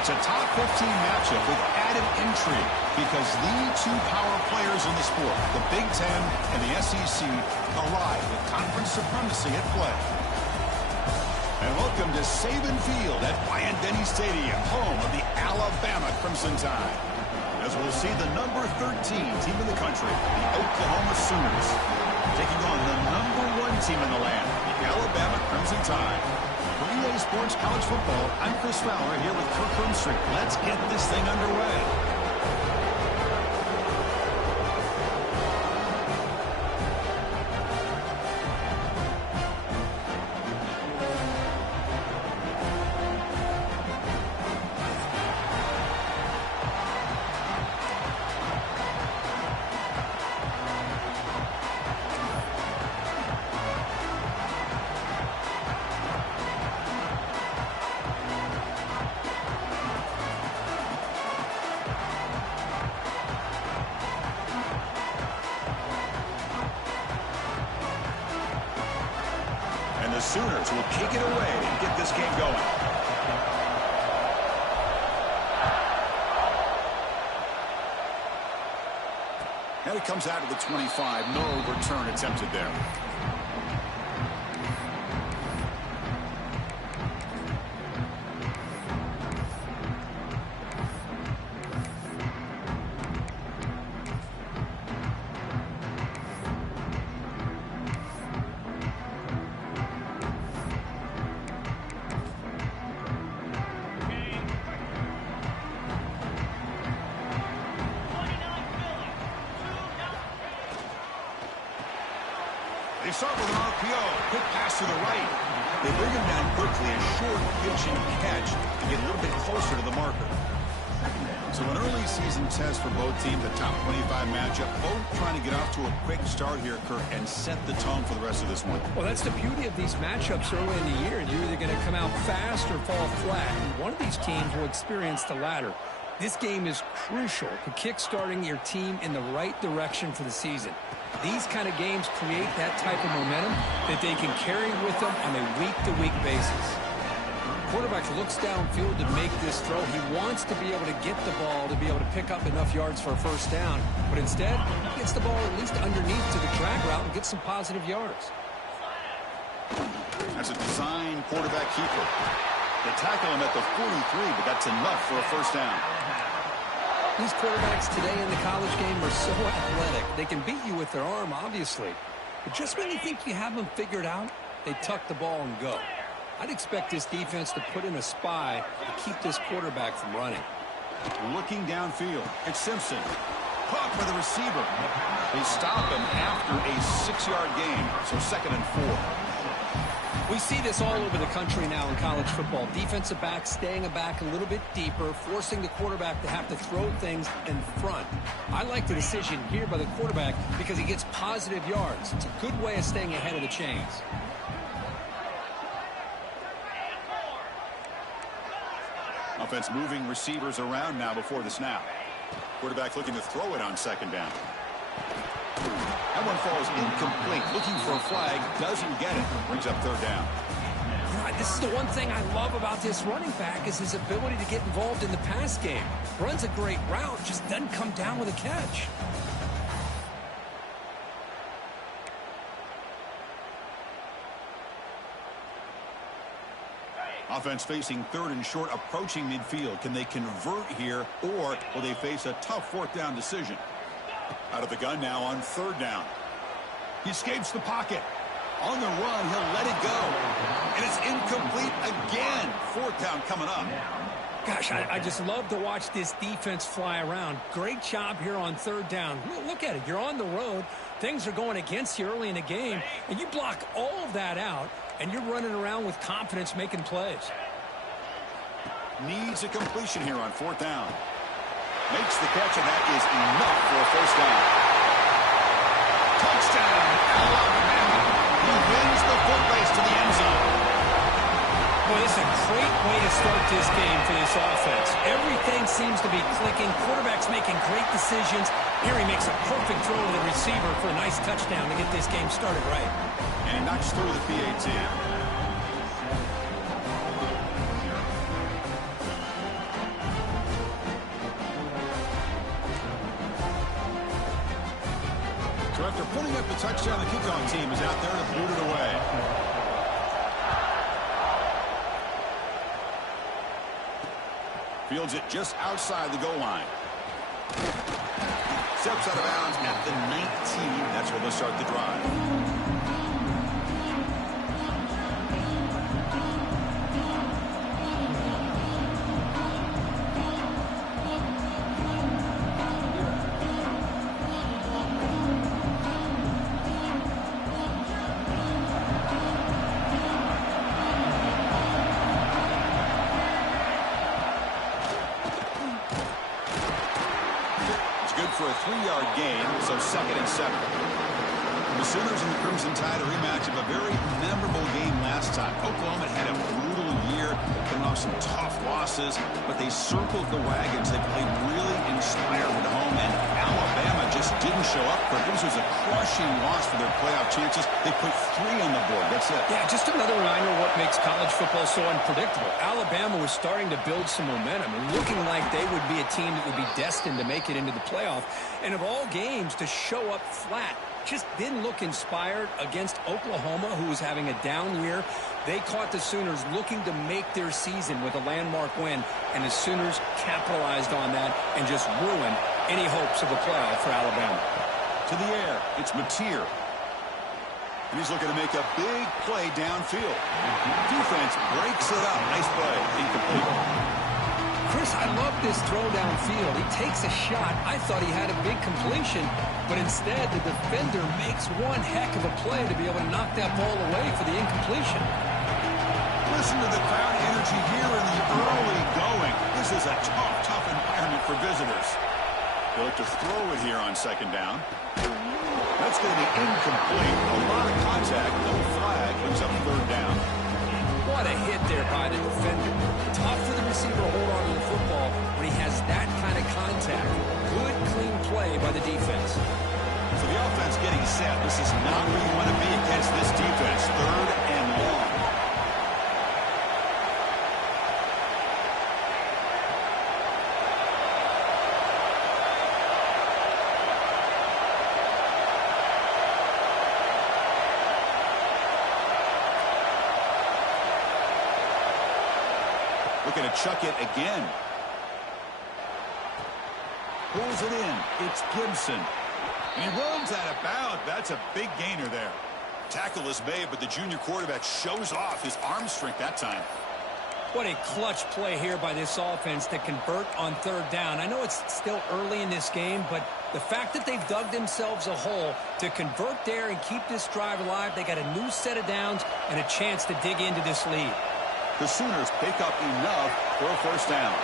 It's a top 15 matchup with added intrigue because the two power players in the sport, the Big Ten and the SEC, collide with conference supremacy at play. And welcome to Saban Field at Dynasty Stadium, home of the Alabama Crimson Tide. As we'll see the number 13 team in the country, the Oklahoma Sooners, taking on the number 1 team in the land, the Alabama Crimson Tide. For EA Sports College Football, I'm Chris Fowler here with Kirk Rumstreet. Let's get this thing underway. The Sooners will kick it away and get this game going. And it comes out of the 25. No return attempted there. They start with an RPO. Quick pass to the right. They bring him down quickly. A short pitch and catch to get a little bit closer to the marker. So an early season test for both teams, a top 25 matchup. Both trying to get off to a quick start here, Kirk, and set the tone for the rest of this one. Well, that's the beauty of these matchups early in the year. You're either going to come out fast or fall flat. And one of these teams will experience the latter. This game is crucial to kick-starting your team in the right direction for the season. These kind of games create that type of momentum that they can carry with them on a week-to-week basis. Quarterback looks downfield to make this throw. He wants to be able to get the ball to be able to pick up enough yards for a first down. But instead, he gets the ball at least underneath to the drag route and gets some positive yards. That's a design quarterback keeper. They tackle him at the 43, but that's enough for a first down. These quarterbacks today in the college game are so athletic. They can beat you with their arm, obviously. But just when you think you have them figured out, they tuck the ball and go. I'd expect this defense to put in a spy to keep this quarterback from running. Looking downfield, it's Simpson. Caught by the receiver. They stop him after a 6-yard gain, so 2nd and 4. We see this all over the country now in college football. Defensive backs staying back a little bit deeper, forcing the quarterback to have to throw things in front. I like the decision here by the quarterback because he gets positive yards. It's a good way of staying ahead of the chains. Offense moving receivers around now before the snap. Quarterback looking to throw it on 2nd down. That one falls incomplete. Looking for a flag. Doesn't get it. Brings up 3rd down. This is the one thing I love about this running back is his ability to get involved in the pass game. Runs a great route, just doesn't come down with a catch. Offense facing 3rd and short, approaching midfield. Can they convert here, or will they face a tough 4th down decision? Out of the gun now on 3rd down. He escapes the pocket. On the run, he'll let it go. And it's incomplete again. 4th down coming up. Gosh, I just love to watch this defense fly around. Great job here on 3rd down. Look at it. You're on the road. Things are going against you early in the game. And you block all of that out, and you're running around with confidence making plays. Needs a completion here on 4th down. Makes the catch, and that is enough for a first down. Touchdown, Alabama. He wins the foot race to the end zone. Boy, this is a great way to start this game for this offense. Everything seems to be clicking. Quarterback's making great decisions. Here he makes a perfect throw to the receiver for a nice touchdown to get this game started right. And he knocks through the PAT. After putting up the touchdown, the kickoff team is out there to boot it away. Fields it just outside the goal line. Steps out of bounds at the 19. That's where they'll start the drive. For a 3-yard gain, so 2nd and 7. The Sooners and the Crimson Tide, a rematch of a very memorable game last time. Oklahoma had a brutal year, coming off some tough losses, but they circled the wagons. They played really inspired at home, and Alabama just didn't show up. This was a crushing loss for their playoff chances. They put 3 on the board. That's it. Yeah, just another reminder of what makes college football so unpredictable. Alabama was starting to build some momentum and looking like they would be a team that would be destined to make it into the playoff. And of all games, to show up flat just didn't look inspired against Oklahoma, who was having a down year. They caught the Sooners looking to make their season with a landmark win, and the Sooners capitalized on that and just ruined any hopes of the playoff for Alabama. To the air, it's Mateer. And he's looking to make a big play downfield. Defense breaks it up. Nice play. Incomplete. Chris, I love this throw downfield. He takes a shot. I thought he had a big completion, but instead the defender makes one heck of a play to be able to knock that ball away for the incompletion. Listen to the crowd energy here in the early going. This is a tough environment for visitors. They look to throw it here on 2nd down. That's going to be incomplete. A lot of contact. No flag. Brings up 3rd down. What a hit there by the defender. Tough for the receiver to hold on to the football when he has that kind of contact. Good, clean play by the defense. So the offense getting set. This is not where you want to be against this defense. 3rd and long. Looking to chuck it again. Pulls it in. It's Gibson. And he runs out of bounds. That's a big gainer there. Tackle is made, but the junior quarterback shows off his arm strength that time. What a clutch play here by this offense to convert on 3rd down. I know it's still early in this game, but the fact that they've dug themselves a hole to convert there and keep this drive alive, they got a new set of downs and a chance to dig into this lead. The Sooners pick up enough for a 1st down.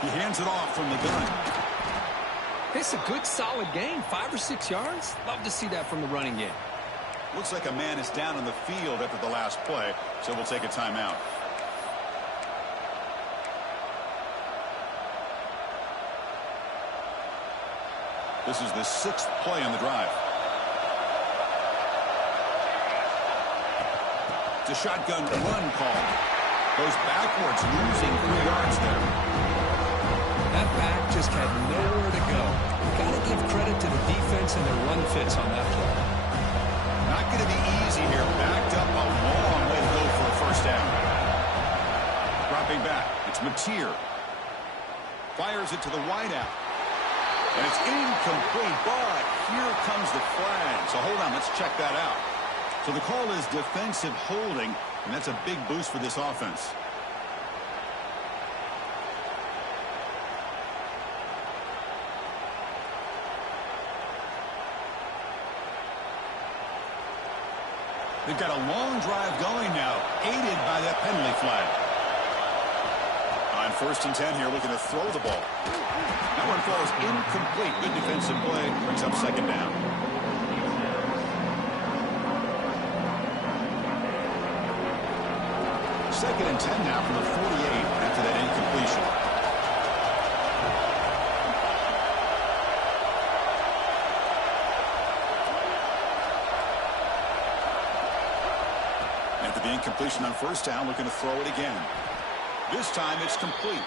He hands it off from the gun. It's a good, solid gain. 5 or 6 yards. Love to see that from the running game. Looks like a man is down on the field after the last play, so we'll take a timeout. This is the 6th play on the drive. The shotgun run call. Goes backwards, losing 3 yards there. That back just had nowhere to go. Got to give credit to the defense and their run fits on that play. Not going to be easy here. Backed up a long way to go for a 1st down. Dropping back, it's Mateer. Fires it to the wideout. And it's incomplete, but here comes the flag. So hold on, let's check that out. So the call is defensive holding, and that's a big boost for this offense. They've got a long drive going now, aided by that penalty flag. On 1st and 10 here, looking to throw the ball. That one falls incomplete. Good defensive play, brings up 2nd down. 2nd and 10 now from the 48 after that incompletion. After the incompletion on 1st down, looking to throw it again. This time it's complete.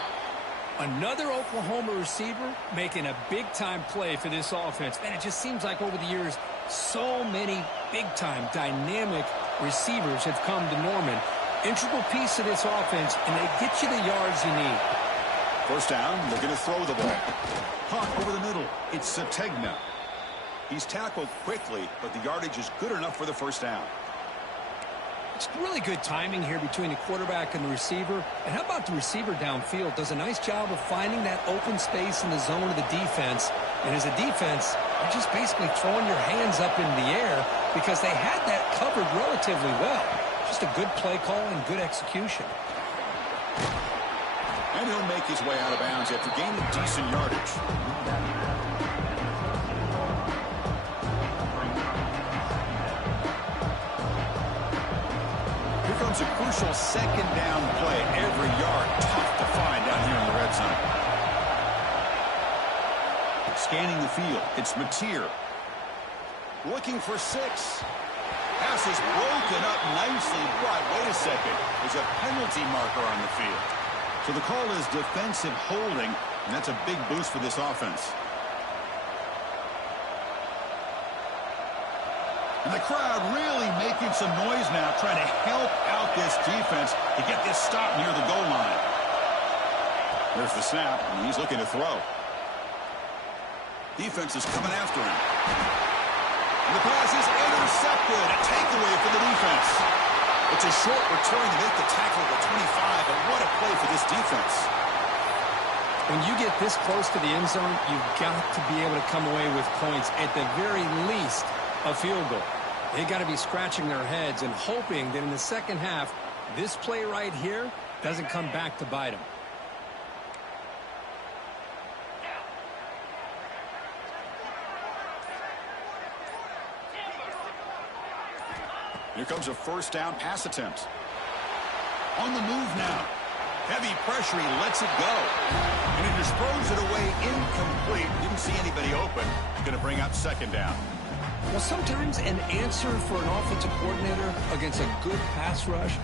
Another Oklahoma receiver making a big-time play for this offense. Man, it just seems like over the years, so many big-time, dynamic receivers have come to Norman. Integral piece of this offense, and they get you the yards you need. First down, looking to throw the ball. Hunt over the middle. It's Sategna. He's tackled quickly, but the yardage is good enough for the first down. It's really good timing here between the quarterback and the receiver. And how about the receiver downfield? Does a nice job of finding that open space in the zone of the defense. And as a defense, you're just basically throwing your hands up in the air because they had that covered relatively well. Just a good play call and good execution. And he'll make his way out of bounds after gaining decent yardage. Here comes a crucial second down play. Every yard tough to find down here in the red zone. Scanning the field, it's Mateer. Looking for 6. Pass is broken up nicely, but wait a second. There's a penalty marker on the field. So the call is defensive holding, and that's a big boost for this offense. And the crowd really making some noise now, trying to help out this defense to get this stop near the goal line. There's the snap, and he's looking to throw. Defense is coming after him. And the pass is intercepted. A takeaway for the defense. It's a short return to make the tackle at the 25, and what a play for this defense. When you get this close to the end zone, you've got to be able to come away with points, at the very least a field goal. They got to be scratching their heads and hoping that in the second half, this play right here doesn't come back to bite them. Here comes a first down pass attempt. On the move now. Heavy pressure, he lets it go. And he just throws it away incomplete. Didn't see anybody open. Going to bring up second down. Well, sometimes an answer for an offensive coordinator against a good pass rush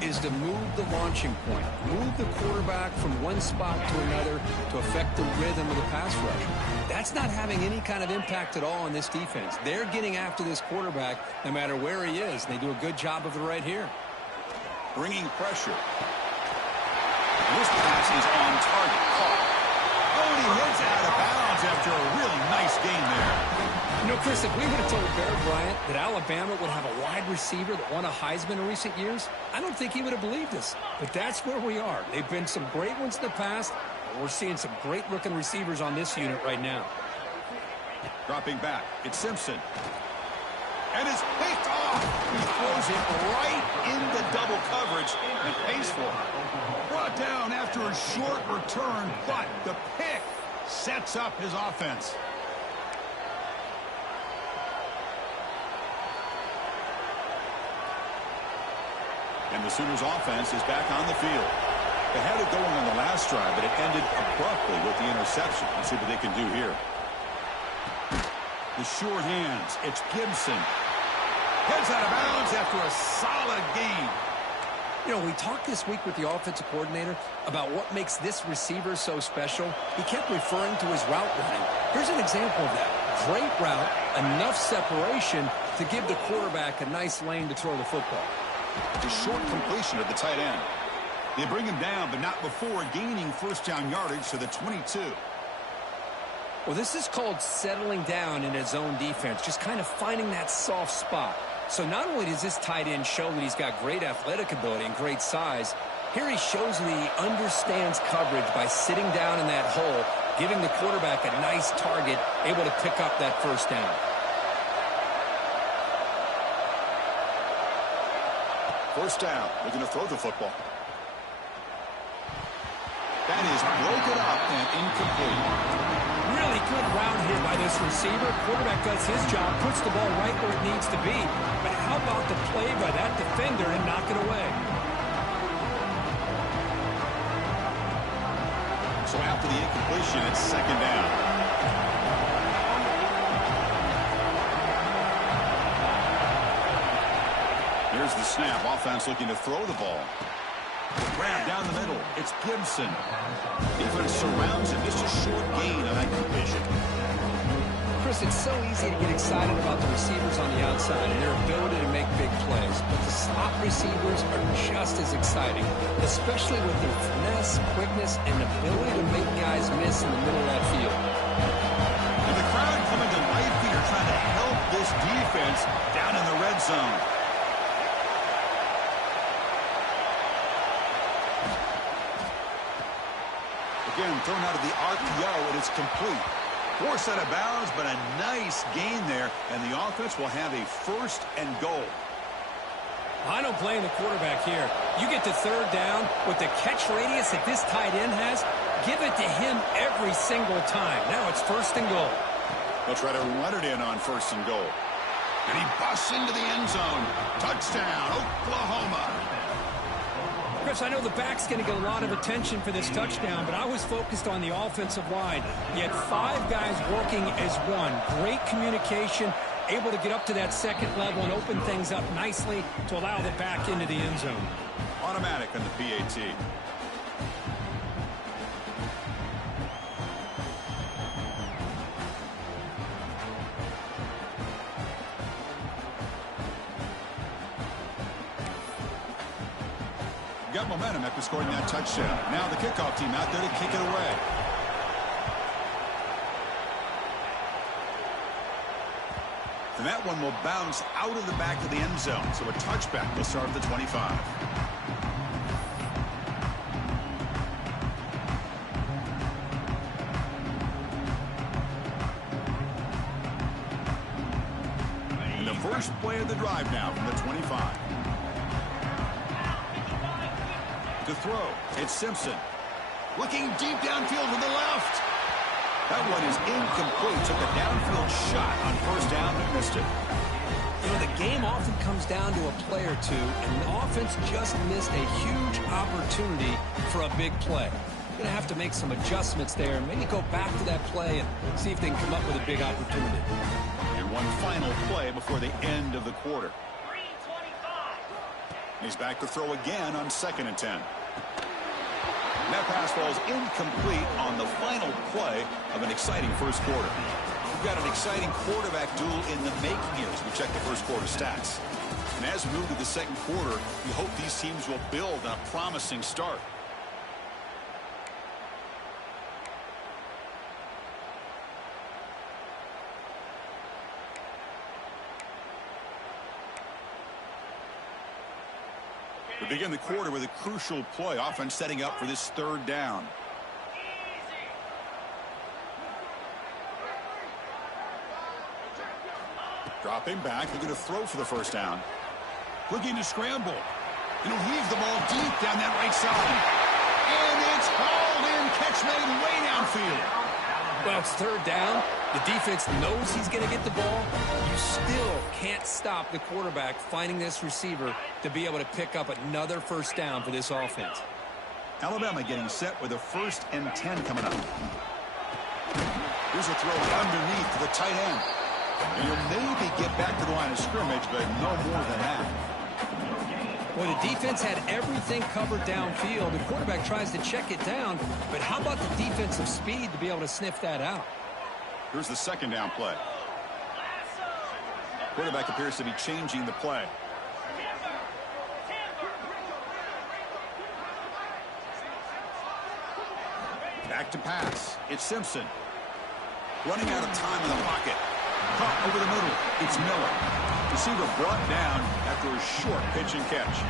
is to move the launching point. Move the quarterback from one spot to another to affect the rhythm of the pass rush. That's not having any kind of impact at all on this defense. They're getting after this quarterback no matter where he is. They do a good job of it right here. Bringing pressure. This pass is on target. Caught. Oh, and he heads out of bounds after a really nice game there. You know, Chris, if we would have told Bear Bryant that Alabama would have a wide receiver that won a Heisman in recent years, I don't think he would have believed us. But that's where we are. They've been some great ones in the past, but we're seeing some great-looking receivers on this unit right now. Dropping back, it's Simpson. And it's picked off. He throws it right into double coverage and pays for it. Brought down after a short return, but the pick sets up his offense. And the Sooners offense is back on the field. They had it going on the last drive, but it ended abruptly with the interception. Let's see what they can do here. The short hands. It's Gibson. Heads out of bounds after a solid game. You know, we talked this week with the offensive coordinator about what makes this receiver so special. He kept referring to his route running. Here's an example of that. Great route, enough separation to give the quarterback a nice lane to throw the football. The short completion of the tight end. They bring him down, but not before gaining first down yardage to the 22. Well, this is called settling down in his zone defense, just kind of finding that soft spot. So not only does this tight end show that he's got great athletic ability and great size, here he shows that he understands coverage by sitting down in that hole, giving the quarterback a nice target, able to pick up that first down. First down. They're going to throw the football. That is broken up and incomplete. Really good route here by this receiver. Quarterback does his job, puts the ball right where it needs to be. But how about the play by that defender and knock it away? So after the incompletion, it's second down. Here's the snap. Offense looking to throw the ball. Grab down the middle. It's Gibson. Defense surrounds him. Just a short gain on that completion. Chris, it's so easy to get excited about the receivers on the outside and their ability to make big plays, but the slot receivers are just as exciting, especially with their finesse, quickness, and ability to make guys miss in the middle of that field. And the crowd coming to life here trying to help this defense down in the red zone. Again, thrown out of the RPO, and it's complete. Forced out of bounds, but a nice gain there, and the offense will have a 1st and goal. I don't blame the quarterback here. You get to 3rd down with the catch radius that this tight end has, give it to him every single time. Now it's 1st and goal. They'll try to run it in on 1st and goal. And he busts into the end zone. Touchdown, Oklahoma. Chris, I know the back's going to get a lot of attention for this touchdown, but I was focused on the offensive line. You had 5 guys working as one. Great communication, able to get up to that 2nd level and open things up nicely to allow the back into the end zone. Automatic on the PAT. Got momentum after scoring that touchdown. Now the kickoff team out there to kick it away. And that one will bounce out of the back of the end zone. So a touchback will start at the 25. And the first play of the drive now from the 25. To throw, it's Simpson. Looking deep downfield to the left. That one is incomplete. Took a downfield shot on 1st down and missed it. You know, the game often comes down to a play or two, and the offense just missed a huge opportunity for a big play. Going to have to make some adjustments there and maybe go back to that play and see if they can come up with a big opportunity. And one final play before the end of the quarter. He's back to throw again on 2nd and 10. And that pass falls incomplete on the final play of an exciting first quarter. We've got an exciting quarterback duel in the making here as we check the first quarter stats. And as we move to the 2nd quarter, we hope these teams will build on a promising start. We begin the quarter with a crucial play. Offense setting up for this 3rd down. Dropping back. They're going to throw for the 1st down. Looking to scramble. And he'll heave the ball deep down that right side. And it's hauled in. Catch made way downfield. Well, it's 3rd down. The defense knows he's going to get the ball. You still can't stop the quarterback finding this receiver to be able to pick up another 1st down for this offense. Alabama getting set with a 1st and 10 coming up. Here's a throw underneath to the tight end. And he'll maybe get back to the line of scrimmage, but no more than that. Well, the defense had everything covered downfield. The quarterback tries to check it down, but how about the defensive speed to be able to sniff that out? Here's the 2nd down play. Quarterback appears to be changing the play. Back to pass. It's Simpson. Running out of time in the pocket. Caught over the middle. It's Miller. Receiver brought down after a short pitch and catch.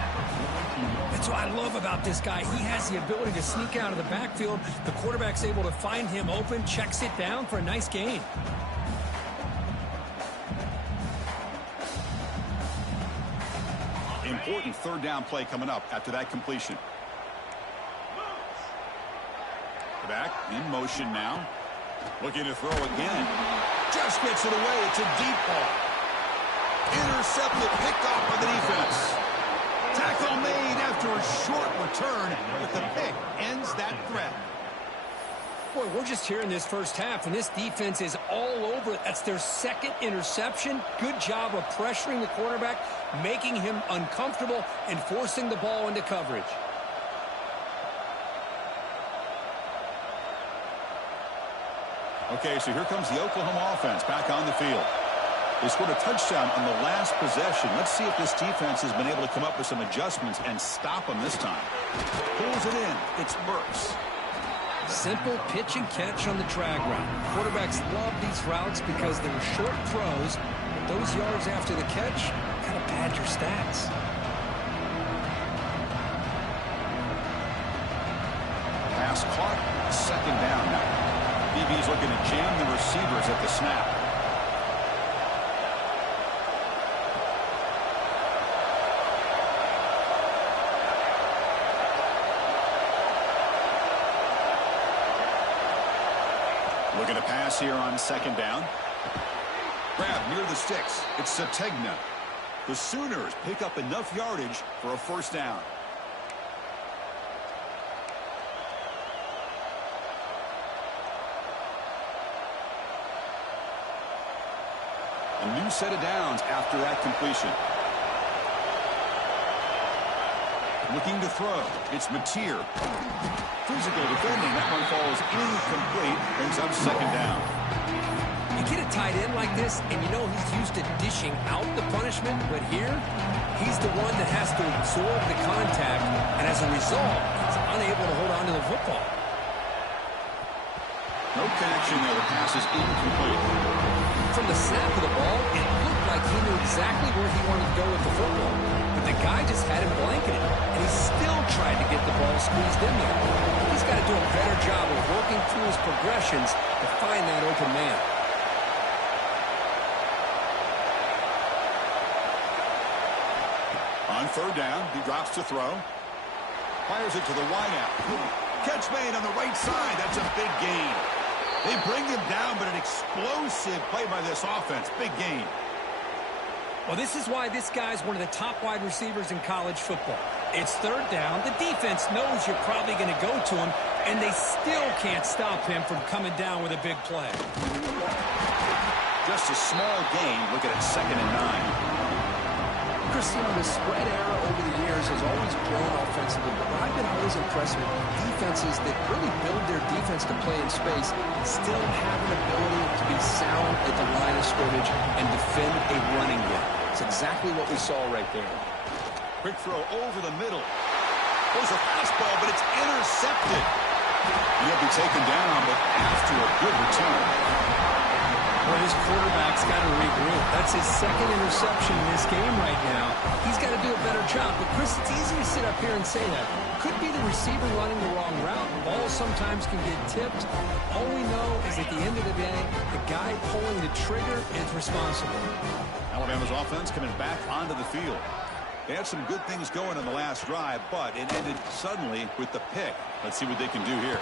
That's what I love about this guy. He has the ability to sneak out of the backfield. The quarterback's able to find him open, checks it down for a nice gain. Important 3rd down play coming up after that completion. Back in motion now. Looking to throw again. Just gets it away. It's a deep ball. Intercepted, picked off by the defense. Tackle made after a short return, but the pick ends that threat. Boy, we're just here in this first half, and this defense is all over it. That's their 2nd interception. Good job of pressuring the quarterback, making him uncomfortable, and forcing the ball into coverage. Okay, so here comes the Oklahoma offense back on the field. They scored a touchdown on the last possession. Let's see if this defense has been able to come up with some adjustments and stop them this time. Pulls it in. It's Burks. Simple pitch and catch on the drag route. Quarterbacks love these routes because they're short throws, but those yards after the catch kind of pad your stats. Pass caught. Second down now. DB's looking to jam the receivers at the snap. Looking to pass here on second down. Grab near the sticks. It's Sategna. The Sooners pick up enough yardage for a first down. A new set of downs after that completion. Looking to throw. It's Mateer. Physical defending. That one falls incomplete. Brings up second down. You get a tight end like this, and you know he's used to dishing out the punishment, but here, he's the one that has to absorb the contact, and as a result, he's unable to hold on to the football. No connection there. The pass is incomplete. From the snap of the ball, it looked like he knew exactly where he wanted to go with the football. But the guy just had him blanketed, and he still tried to get the ball squeezed in there. He's got to do a better job of working through his progressions to find that open man. On third down, he drops to throw. Fires it to the wideout. Catch made on the right side. That's a big gain. They bring him down, but an explosive play by this offense. Big gain. Well, this is why this guy's one of the top wide receivers in college football. It's third down. The defense knows you're probably going to go to him, and they still can't stop him from coming down with a big play. Just a small gain. Looking at 2nd and 9. Christian, the spread era over the years has always grown offensively, but I've been always impressed with defenses that really build their defense to play in space and still have an ability to be sound at the line of scrimmage and defend a running game. It's exactly what we saw right there. Quick throw over the middle. Goes a fastball, but it's intercepted. He'll be taken down, but after a good return. Well, his quarterback's got to regroup. That's his second interception in this game right now. He's got to do a better job. But, Chris, it's easy to sit up here and say that. Could be the receiver running the wrong route. Balls sometimes can get tipped. All we know is at the end of the day, the guy pulling the trigger is responsible. Alabama's offense coming back onto the field. They had some good things going on the last drive, but it ended suddenly with the pick. Let's see what they can do here.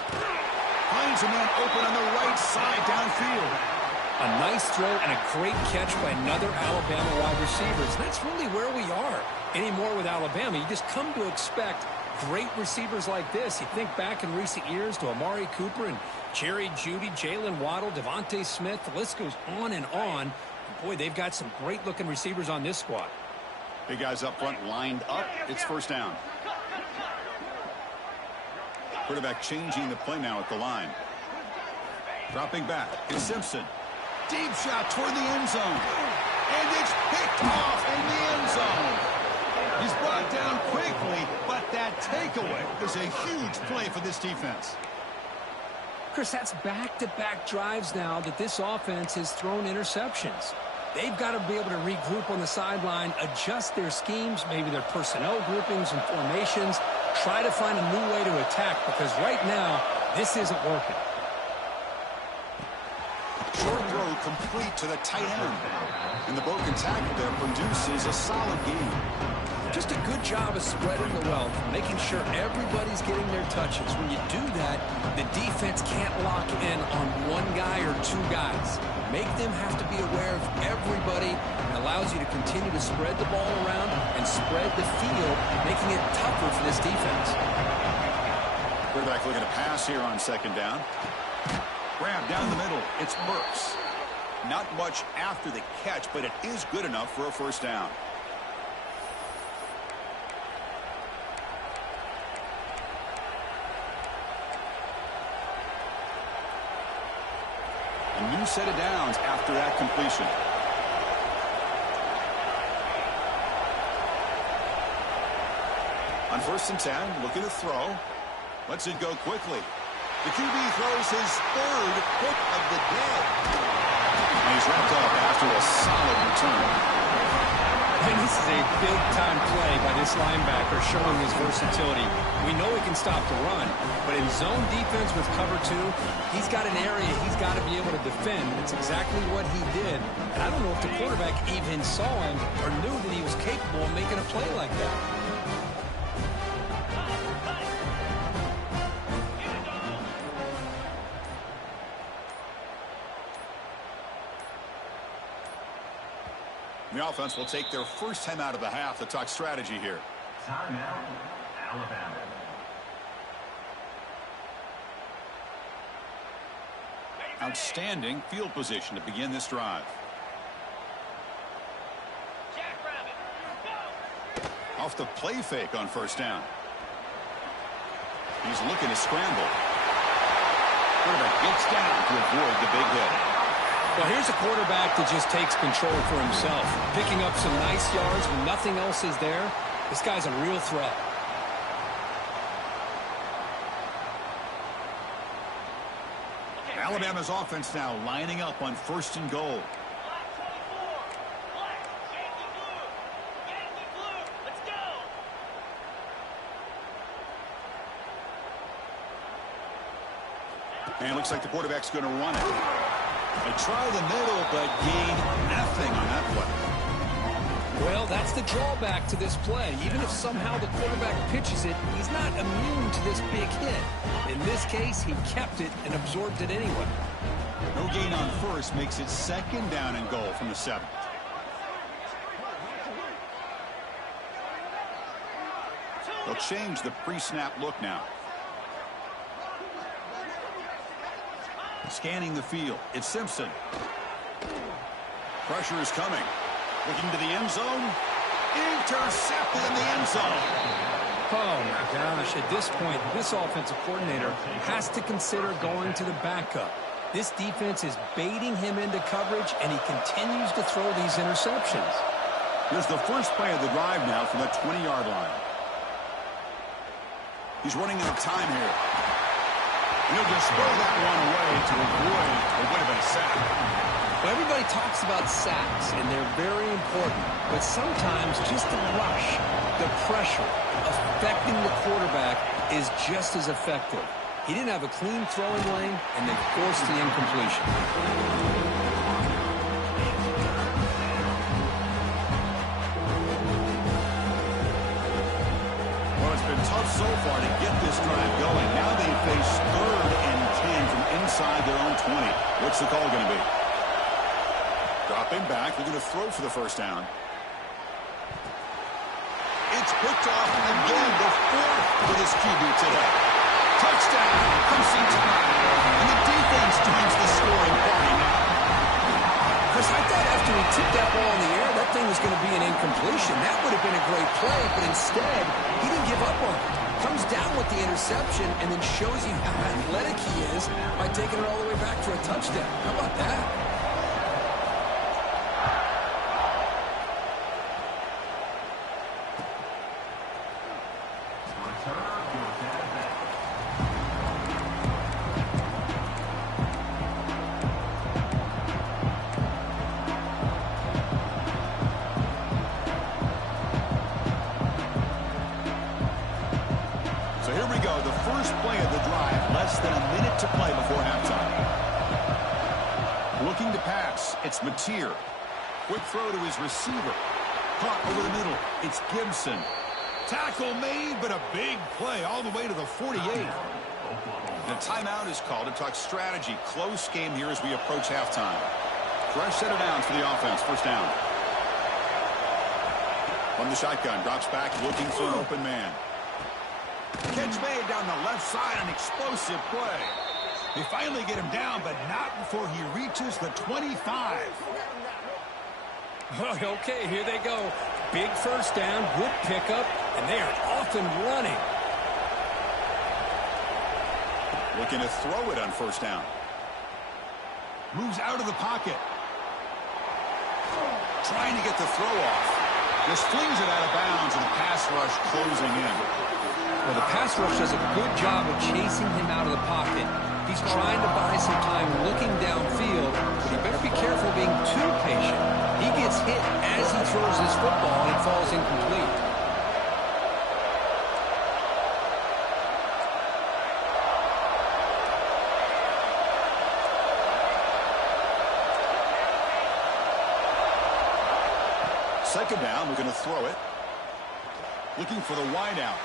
Finds a man open on the right side downfield. A nice throw and a great catch by another Alabama wide receiver. And that's really where we are anymore with Alabama. You just come to expect great receivers like this. You think back in recent years to Amari Cooper and Jerry Jeudy, Jalen Waddle, Devontae Smith. The list goes on and on. And boy, they've got some great-looking receivers on this squad. Big guys up front lined up. It's first down. Quarterback changing the play now at the line. Dropping back. It's Simpson. Deep shot toward the end zone. And it's picked off in the end zone. He's brought down quickly, but that takeaway is a huge play for this defense. Chris, that's back-to-back drives now that this offense has thrown interceptions. They've got to be able to regroup on the sideline, adjust their schemes, maybe their personnel groupings and formations, try to find a new way to attack, because right now, this isn't working. Short throw complete to the tight end. And the broken tackle there produces a solid game. Just a good job of spreading the wealth, making sure everybody's getting their touches. When you do that, the defense can't lock in on one guy or two guys. Make them have to be aware of everybody. It allows you to continue to spread the ball around and spread the field, making it tougher for this defense. Quarterback looking to pass here on second down. Grab down the middle. It's Burks. Not much after the catch, but it is good enough for a first down. A new set of downs after that completion. On 1st and 10, looking to throw. Lets it go quickly. The QB throws his 3rd hit of the day. And he's wrapped up after a solid return. And this is a big-time play by this linebacker showing his versatility. We know he can stop the run, but in zone defense with cover 2, he's got an area he's got to be able to defend. It's exactly what he did. And I don't know if the quarterback even saw him or knew that he was capable of making a play like that. The offense will take their first time out of the half to talk strategy here. Timeout, Alabama. Outstanding field position to begin this drive. Off the play fake on 1st down. He's looking to scramble. Quarterback gets down to avoid the big hit. Well, here's a quarterback that just takes control for himself, picking up some nice yards when nothing else is there. This guy's a real threat. Alabama's offense now lining up on 1st and goal. And it looks like the quarterback's going to run it. They try the middle, but gain nothing on that play. Well, that's the drawback to this play. Even if somehow the quarterback pitches it, he's not immune to this big hit. In this case, he kept it and absorbed it anyway. No gain on 1st makes it 2nd down and goal from the 7th. They'll change the pre-snap look now. Scanning the field. It's Simpson. Pressure is coming. Looking to the end zone. Intercepted in the end zone. Oh, my gosh. At this point, this offensive coordinator has to consider going to the backup. This defense is baiting him into coverage, and he continues to throw these interceptions. Here's the first play of the drive now from the 20-yard line. He's running out of time here. He'll just throw that one away to avoid what would have been a sack. Well, everybody talks about sacks, and they're very important. But sometimes just the rush, the pressure, affecting the quarterback is just as effective. He didn't have a clean throwing lane, and they forced the incompletion. Been tough so far to get this drive going. Now they face 3rd and 10 from inside their own 20. What's the call going to be? Dropping back. They're going to throw for the 1st down. It's picked off again, the 4th for this QB today. Touchdown, crimson tide. And the defense joins the scoring party now. Chris, I thought after he tipped that ball in the air, that thing was going to be an incompletion. That would have been a great play, but instead, he didn't give up on it. Comes down with the interception and then shows you how athletic he is by taking it all the way back for a touchdown. How about that? It's Mateer. Quick throw to his receiver. Caught over the middle. It's Gibson. Tackle made, but a big play all the way to the 48. The timeout is called to talk strategy. Close game here as we approach halftime. Fresh set of downs for the offense. 1st down. From the shotgun. Drops back looking for an open man. Catch made down the left side. An explosive play. They finally get him down, but not before he reaches the 25. Okay, here they go. Big 1st down, good pickup, and they are off and running. Looking to throw it on 1st down. Moves out of the pocket. Trying to get the throw off. Just flings it out of bounds, and the pass rush closing in. Well, the pass rush does a good job of chasing him out of the pocket. He's trying to buy some time looking downfield, but he better be careful being too patient. He gets hit as he throws his football, and it falls incomplete. Second down, we're going to throw it. Looking for the wide out.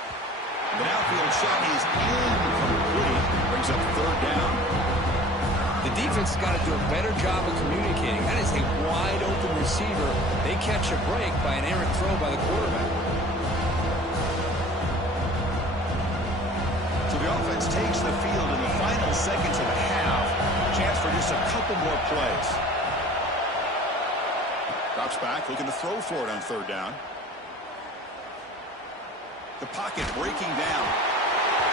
The outfield shot is incomplete. Brings up third down. The defense has got to do a better job of communicating. That is a wide-open receiver. They catch a break by an errant throw by the quarterback. So the offense takes the field in the final seconds of the half. Chance for just a couple more plays. Drops back, looking to throw for it on third down. The pocket breaking down.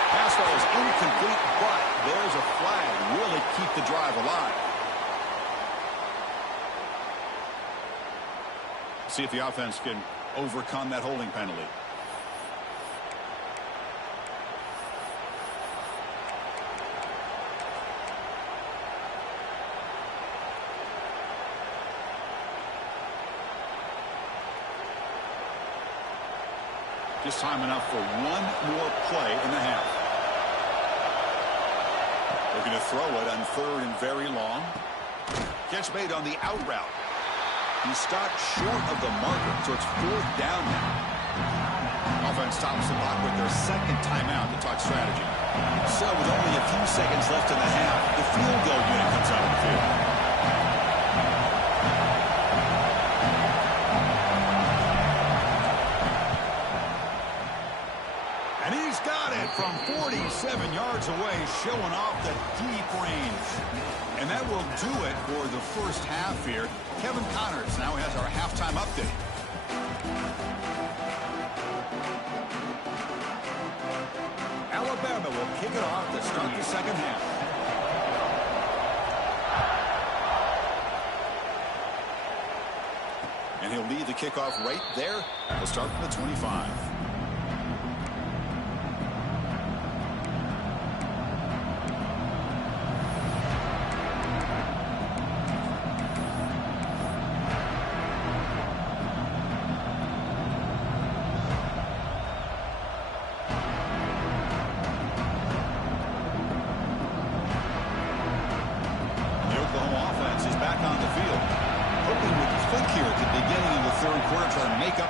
Pass ball is incomplete, but there's a flag. Really keep the drive alive. See if the offense can overcome that holding penalty. Just time enough for one more play in the half. Looking to throw it on third and very long. Catch made on the out route. He stopped short of the marker, so it's fourth down now. Offense stops the clock with their second timeout to talk strategy. So with only a few seconds left in the half, the field goal unit comes out of the field. And he's got it from 47 yards away, showing off the deep range. And that will do it for the first half here. Kevin Connors now has our halftime update. Alabama will kick it off to start the second half. And he'll lead the kickoff right there. He'll start from the 25.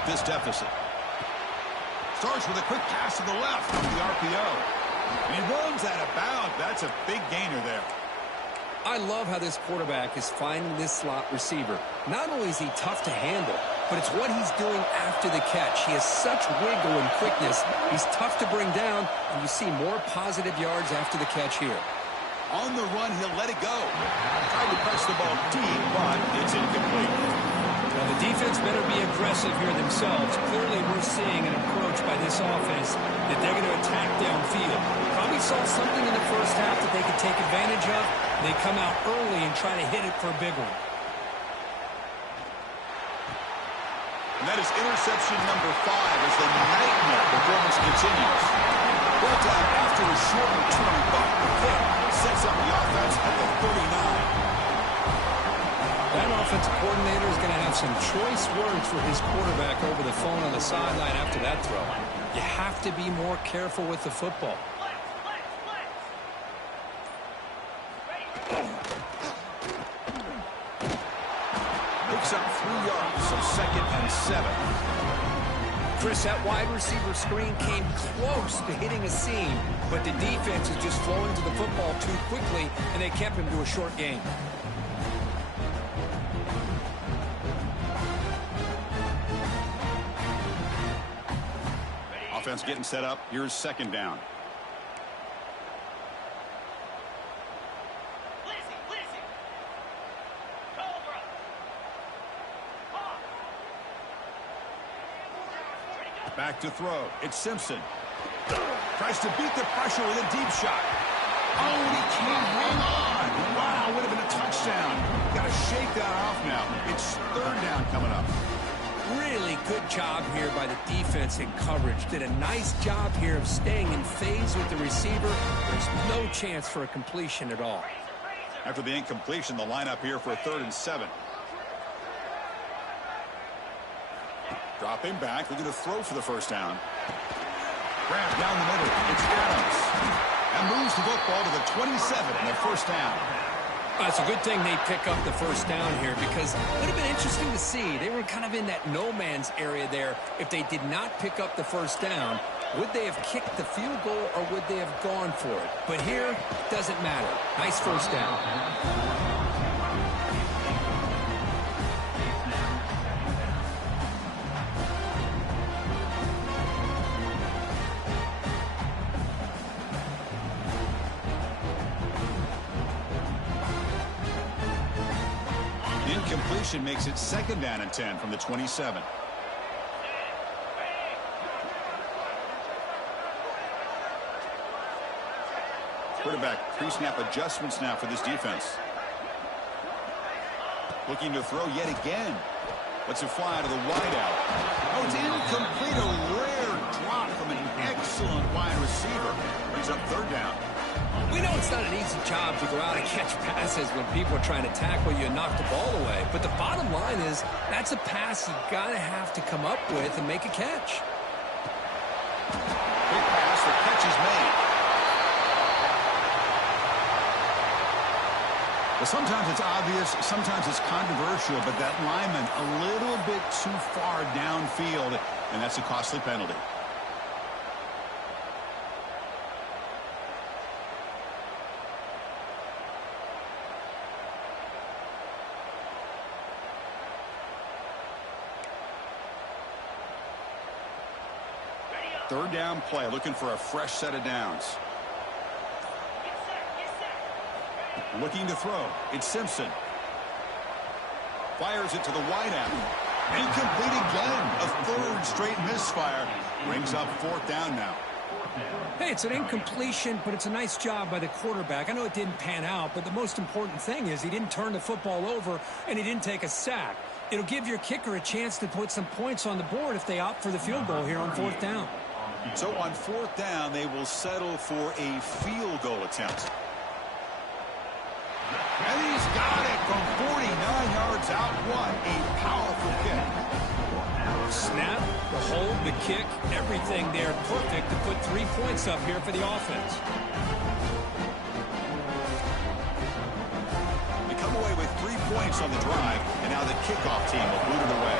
This deficit. Starts with a quick pass to the left on the RPO. And he runs out of bounds. That's a big gainer there. I love how this quarterback is finding this slot receiver. Not only is he tough to handle, but it's what he's doing after the catch. He has such wiggle and quickness. He's tough to bring down, and you see more positive yards after the catch here. On the run, he'll let it go. Tried to press the ball deep, but it's incomplete. Well, the defense better be aggressive here themselves. Clearly, we're seeing an approach by this offense that they're going to attack downfield. Probably saw something in the first half that they could take advantage of. They come out early and try to hit it for a big one. And that is interception number 5 as the nightmare performance continues. Brought down after a short return, but the pick sets up the offense at the 39. That offensive coordinator is going to have some choice words for his quarterback over the phone on the sideline after that throw. You have to be more careful with the football. Picks up 3 yards, so 2nd and 7. Chris, that wide receiver screen came close to hitting a seam, but the defense is just flowing to the football too quickly, and they kept him to a short game. Offense getting set up. Here's 2nd down. Back to throw. It's Simpson. Tries to beat the pressure with a deep shot. Oh, and he can't hang on. Wow, would have been a touchdown. Got to shake that off now. It's third down coming up. Really good job here by the defense in coverage. Did a nice job here of staying in phase with the receiver. There's no chance for a completion at all. After the incompletion, the lineup here for a 3rd and 7. Dropping back, looking to throw for the first down. Grab down the middle. It's Adams. And moves the football to the 27 and a first down. It's a good thing they pick up the first down here because it would have been interesting to see. They were kind of in that no man's area there. If they did not pick up the first down, would they have kicked the field goal or would they have gone for it? But here, doesn't matter. Nice first down. Incompletion makes it 2nd down and 10 from the 27. Quarterback pre-snap adjustments now for this defense. Looking to throw yet again. Lets it fly to the wideout. Oh, it's incomplete. A rare drop from an excellent wide receiver. Brings up 3rd down. We know it's not an easy job to go out and catch passes when people are trying to tackle you and knock the ball away. But the bottom line is that's a pass you got to have to come up with and make a catch. Big pass. The catch is made. Well, sometimes it's obvious, sometimes it's controversial, but that lineman a little bit too far downfield, and that's a costly penalty. Third down play, looking for a fresh set of downs. Looking to throw. It's Simpson. Fires it to the wideout. Incomplete again. A 3rd straight misfire. Brings up 4th down now. Hey, it's an incompletion, but it's a nice job by the quarterback. I know it didn't pan out, but the most important thing is he didn't turn the football over and he didn't take a sack. It'll give your kicker a chance to put some points on the board if they opt for the field goal here on 4th down. So on 4th down, they will settle for a field goal attempt. And he's got it from 49 yards out. What a powerful kick. Snap, the hold, the kick, everything there perfect to put 3 points up here for the offense. They come away with 3 points on the drive, and now the kickoff team will boot it away.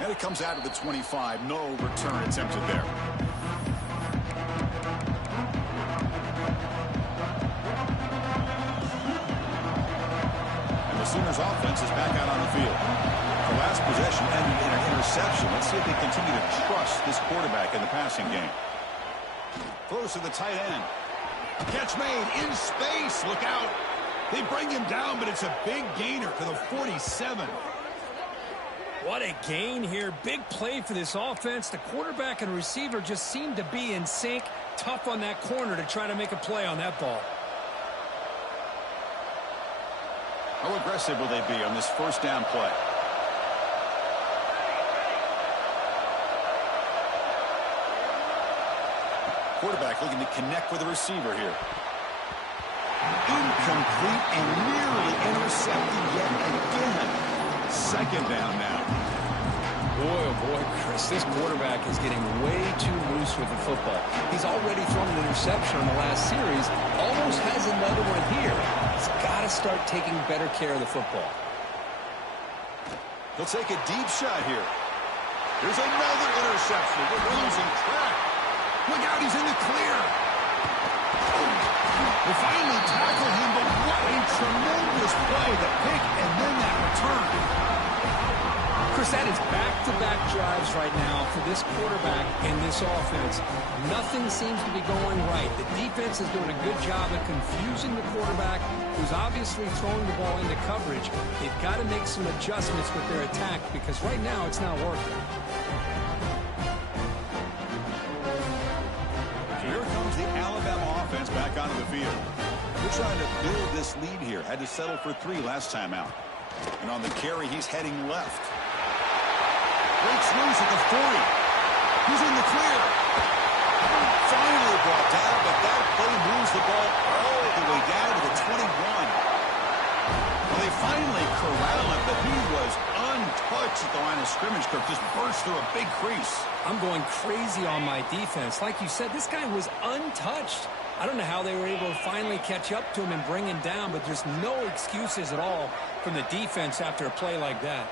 And it comes out of the 25. No return attempted there. And the Sooners offense is back out on the field. The last possession ended in an interception. Let's see if they continue to trust this quarterback in the passing game. Throws to the tight end. Catch made in space. Look out. They bring him down, but it's a big gainer to the 47. What a gain here. Big play for this offense. The quarterback and receiver just seem to be in sync. Tough on that corner to try to make a play on that ball. How aggressive will they be on this first down play? Quarterback looking to connect with the receiver here. Incomplete and nearly intercepted yet again. 2nd down now. Boy, oh boy, Chris, this quarterback is getting way too loose with the football. He's already thrown an interception in the last series, almost has another one here. He's got to start taking better care of the football. He'll take a deep shot here. There's another interception. We're losing track. Look out, he's in the clear. They finally tackle him, but what a tremendous play. The pick and then that return. Chris, that is back-to-back drives right now for this quarterback and this offense. Nothing seems to be going right. The defense is doing a good job of confusing the quarterback, who's obviously throwing the ball into coverage. They've got to make some adjustments with their attack because right now it's not working. comes the Alabama offense back onto the field. They're trying to build this lead here. Had to settle for 3 last time out. And on the carry, he's heading left. Breaks loose at the 40. He's in the clear. Finally brought down, but that play moves the ball all the way down to the 21. Well, they finally corral him, but he was untouched at the line of scrimmage. Kirk just burst through a big crease. I'm going crazy on my defense. Like you said, this guy was untouched. I don't know how they were able to finally catch up to him and bring him down, but there's no excuses at all from the defense after a play like that.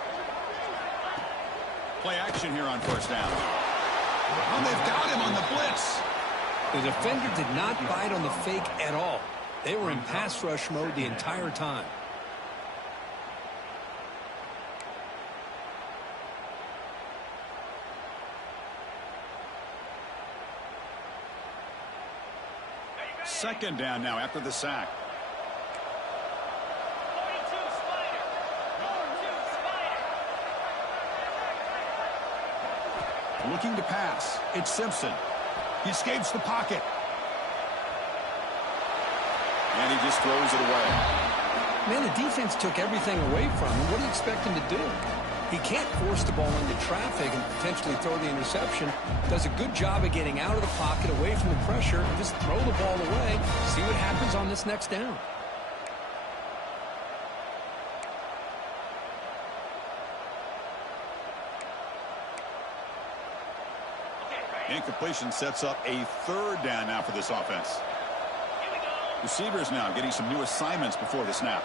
Play action here on first down. And they've got him on the blitz. The defender did not bite on the fake at all. They were in pass rush mode the entire time. Second down now after the sack. Looking to pass. It's Simpson. He escapes the pocket. And he just throws it away. Man, the defense took everything away from him. What do you expect him to do? He can't force the ball into traffic and potentially throw the interception. Does a good job of getting out of the pocket, away from the pressure, and just throw the ball away. See what happens on this next down. Incompletion sets up a third down now for this offense. Receivers now getting some new assignments before the snap.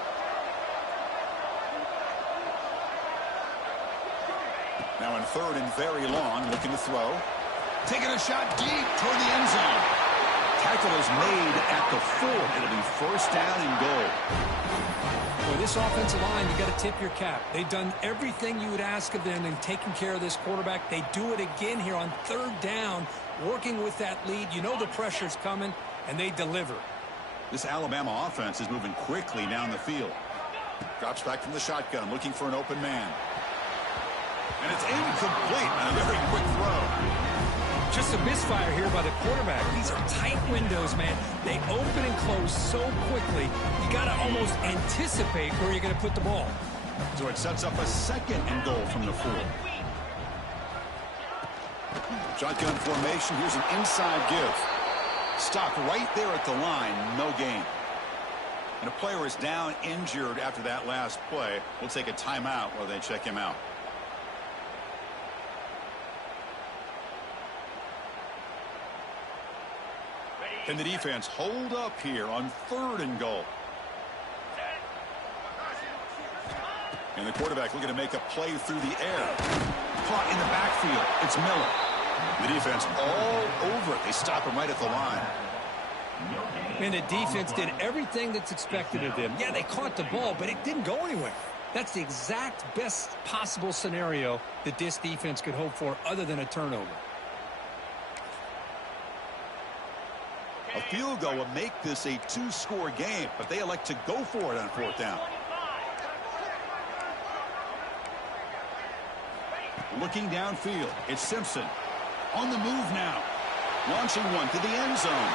Now in third and very long, looking to throw. Taking a shot deep toward the end zone. Tackle is made at the 4. It'll be first down and goal. For this offensive line, you got to tip your cap. They've done everything you would ask of them in taking care of this quarterback. They do it again here on third down, working with that lead. You know the pressure's coming, and they deliver. This Alabama offense is moving quickly down the field. Drops back from the shotgun, looking for an open man. And it's incomplete on a very quick throw. Just a misfire here by the quarterback. These are tight windows, man. They open and close so quickly. You got to almost anticipate where you're going to put the ball. So it sets up a second and goal from the 4. Shotgun formation. Here's an inside give. Stopped right there at the line. No gain. And a player is down injured after that last play. We'll take a timeout while they check him out. Can the defense hold up here on third and goal? And the quarterback looking to make a play through the air. Caught in the backfield. It's Miller. The defense all over it. They stop him right at the line. And the defense did everything that's expected of them. Yeah, they caught the ball, but it didn't go anywhere. That's the exact best possible scenario that this defense could hope for other than a turnover. A field goal will make this a 2-score game, but they elect to go for it on fourth down. Looking downfield, it's Simpson. On the move now. Launching one to the end zone.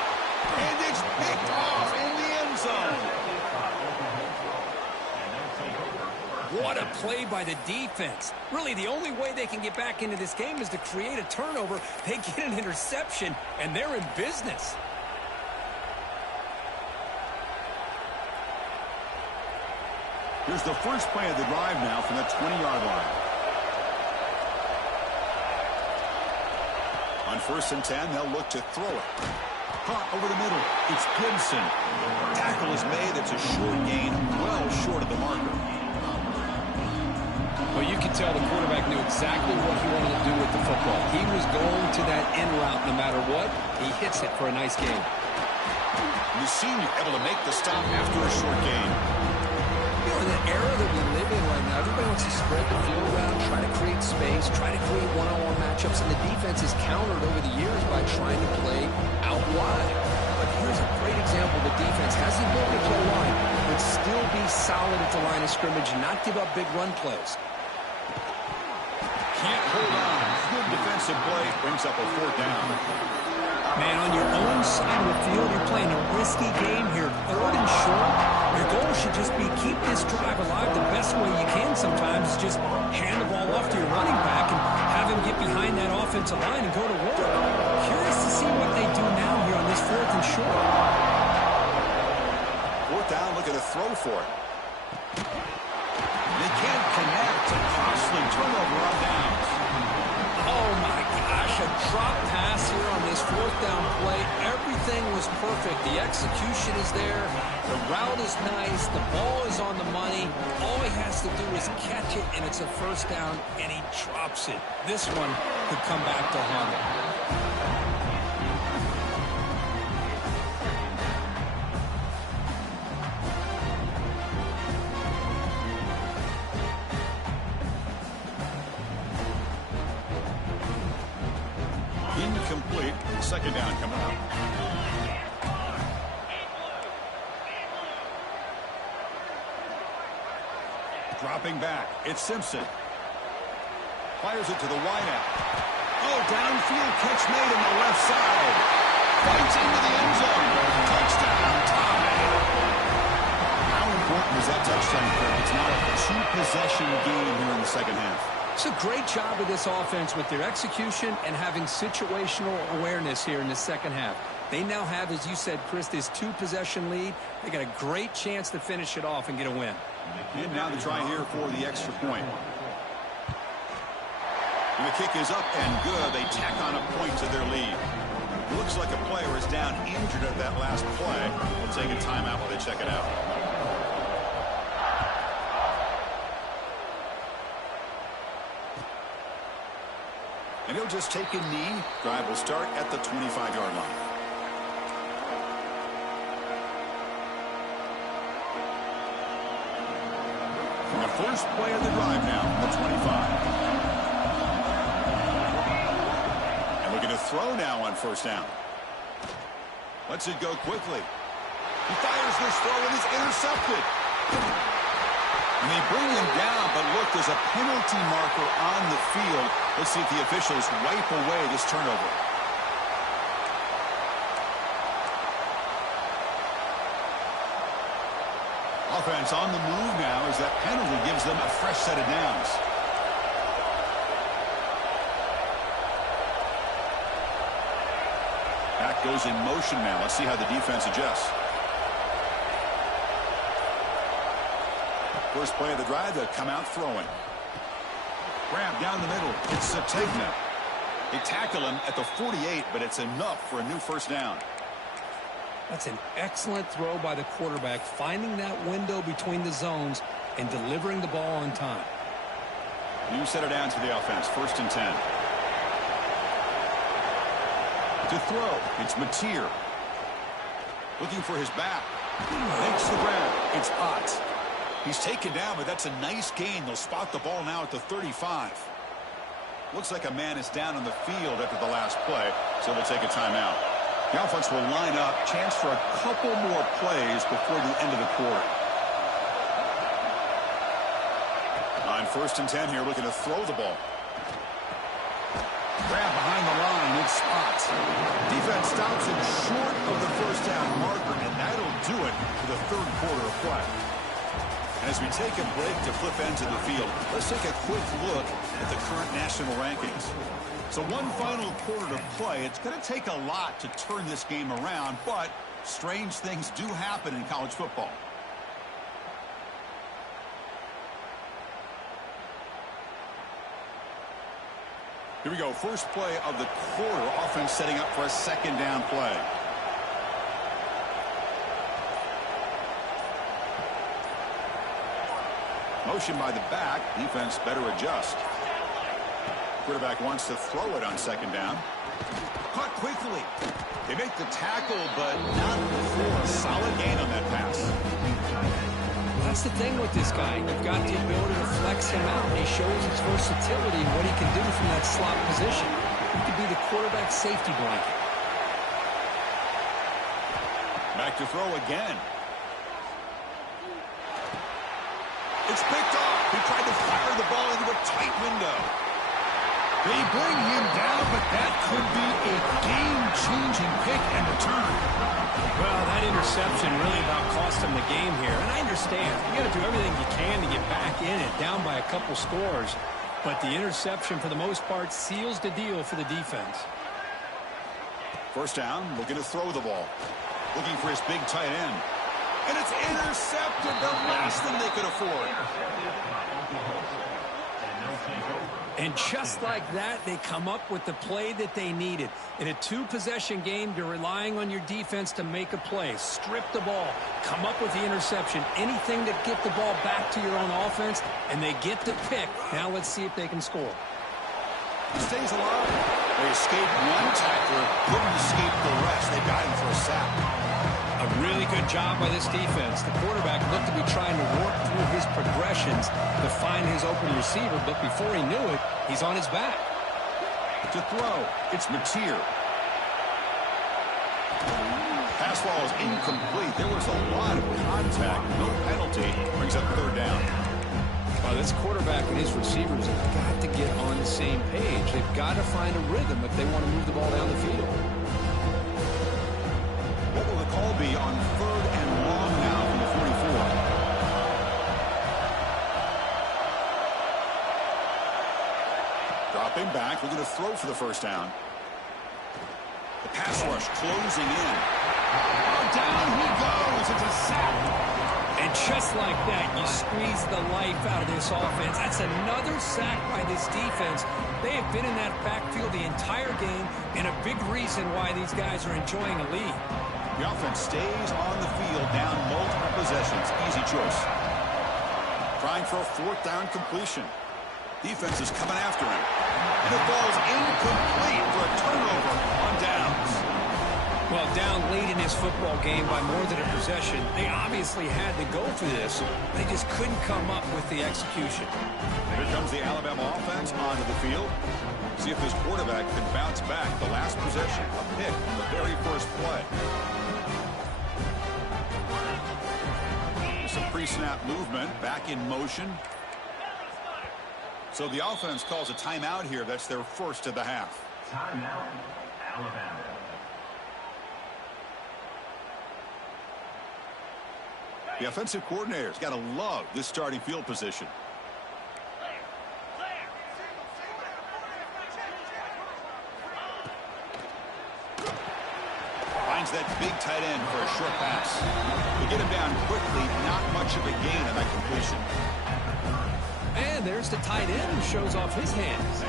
And it's picked off in the end zone. What a play by the defense. Really, the only way they can get back into this game is to create a turnover. They get an interception, and they're in business. Here's the first play of the drive now from the 20-yard line. On first and 10, they'll look to throw it. Caught over the middle. It's Gibson. Tackle is made. It's a short gain, well short of the marker. Well, you can tell the quarterback knew exactly what he wanted to do with the football. He was going to that in route no matter what. He hits it for a nice gain. The senior able to make the stop after a short gain. You know, in the era that we live in right now, everybody wants to spread the field around, try to create space, try to create one-on-one matchups, and the defense is countered over the years by trying to play out wide. But here's a great example. The defense has the ability to play wide, but still be solid at the line of scrimmage and not give up big run plays. Can't hold on. Good defensive defensive play brings up a 4th down. Man, on your own side of the field, you're playing a risky game here. 3rd and short. Your goal should just be keep this drive alive the best way you can sometimes is just hand the ball off to your running back and have him get behind that offensive line and go to work. Curious to see what they do now here on this 4th and short. 4th down, looking to throw for it. They can't connect. A costly turnover on downs. Oh, my gosh, a drop pass here on this 4th down play. Everything was perfect. The execution is there. The route is nice. The ball is on the money. All he has to do is catch it, and it's a 1st down, and he drops it. This one could come back to haunt him. Incomplete. 2nd down coming up. Dropping back. It's Simpson. Fires it to the wideout. Oh, downfield catch made on the left side. Fights into the end zone. Touchdown, tie. How important is that touchdown, Kirk? It's now a 2-possession game here in the 2nd half. It's a great job of this offense with their execution and having situational awareness here in the 2nd half. They now have, as you said, Chris, this 2-possession lead. They got a great chance to finish it off and get a win. And now the try here for the extra point. And the kick is up and good. They tack on a point to their lead. Looks like a player is down injured at that last play. We'll take a timeout while they check it out. And he'll just take a knee. Drive will start at the 25-yard line. And the first play of the drive now, the 25. And looking to throw now on 1st down. Lets it go quickly. He fires this throw and is intercepted. And they bring him down, but look, there's a penalty marker on the field. Let's see if the officials wipe away this turnover. Offense on the move now as that penalty gives them a fresh set of downs. Back goes in motion now. Let's see how the defense adjusts. First play of the drive, they'll come out throwing. Grab down the middle. It's Sategna. They tackle him at the 48, but it's enough for a new 1st down. That's an excellent throw by the quarterback, finding that window between the zones and delivering the ball on time. New set of downs for the offense. 1st and 10. To throw, it's Mateer. Looking for his back. Makes the grab. It's Potts. He's taken down, but that's a nice gain. They'll spot the ball now at the 35. Looks like a man is down on the field after the last play, so we'll take a timeout. The offense will line up. Chance for a couple more plays before the end of the quarter. On 1st and 10 here, looking to throw the ball. Grab behind the line, it's spots. Defense stops him short of the 1st down marker, and that'll do it for the 3rd quarter of play. And as we take a break to flip ends of the field, let's take a quick look at the current national rankings. So one final quarter to play. It's going to take a lot to turn this game around, but strange things do happen in college football. Here we go. First play of the quarter. Offense setting up for a 2nd down play. Motion by the back. Defense better adjust. Quarterback wants to throw it on 2nd down. Caught quickly. They make the tackle, but not before a solid gain on that pass. That's the thing with this guy. You've got the ability to flex him out, and he shows his versatility and what he can do from that slot position. He could be the quarterback safety blanket. Back to throw again. It's picked off. He tried to fire the ball into a tight window. They bring him down, but that could be a game-changing pick and return. Well, that interception really about cost him the game here. And I understand. You got to do everything you can to get back in it, down by a couple scores. But the interception, for the most part, seals the deal for the defense. First down, looking to throw the ball. Looking for his big tight end. And it's intercepted, the last thing they could afford. And just like that, they come up with the play that they needed. In a two-possession game, you're relying on your defense to make a play. Strip the ball. Come up with the interception. Anything to get the ball back to your own offense, and they get the pick. Now let's see if they can score. Stays alive. They escaped one tackler, couldn't escape the rest. They got him for a sack. A really good job by this defense. The quarterback looked to be trying to work through his progressions to find his open receiver, but before he knew it, he's on his back. To throw, it's Mateer. Pass ball is incomplete. There was a lot of contact. No penalty. Brings up third down. This quarterback and his receivers have got to get on the same page. They've got to find a rhythm if they want to move the ball down the field. What will the call be on third and long now from the 44? Dropping back, looking to throw for the first down. The pass rush closing in. Oh, down he goes. It's a sack. And just like that, you squeeze the life out of this offense. That's another sack by this defense. They have been in that backfield the entire game, and a big reason why these guys are enjoying a lead. The offense stays on the field, down multiple possessions. Easy choice. Trying for a fourth down completion. Defense is coming after him. And the ball's incomplete for a turnover on downs. Well, down late in his football game by more than a possession, they obviously had to go for this. They just couldn't come up with the execution. Here comes the Alabama offense onto the field. See if this quarterback can bounce back. The last possession, a pick on the very first play. Some pre-snap movement, back in motion. So the offense calls a timeout here. That's their first of the half. Timeout, Alabama. The offensive coordinator's got to love this starting field position. Finds that big tight end for a short pass. They get him down quickly, not much of a gain on that completion. And there's the tight end who shows off his hands.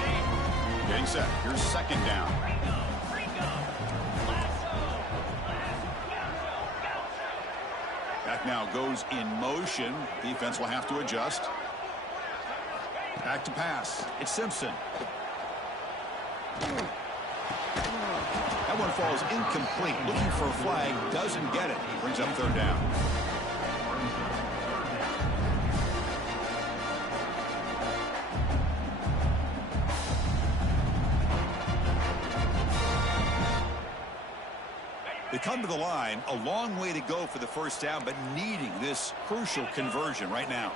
Getting set. Here's second down. Back now goes in motion. Defense will have to adjust. Back to pass. It's Simpson. That one falls incomplete. Looking for a flag. Doesn't get it. Brings up third down. They come to the line, a long way to go for the first down, but needing this crucial conversion right now.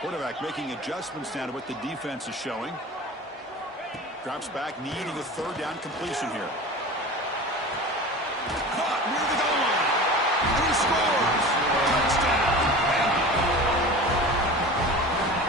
Quarterback making adjustments now to what the defense is showing. Drops back, needing a third down completion here. Caught near the goal line. And he scores. Touchdown.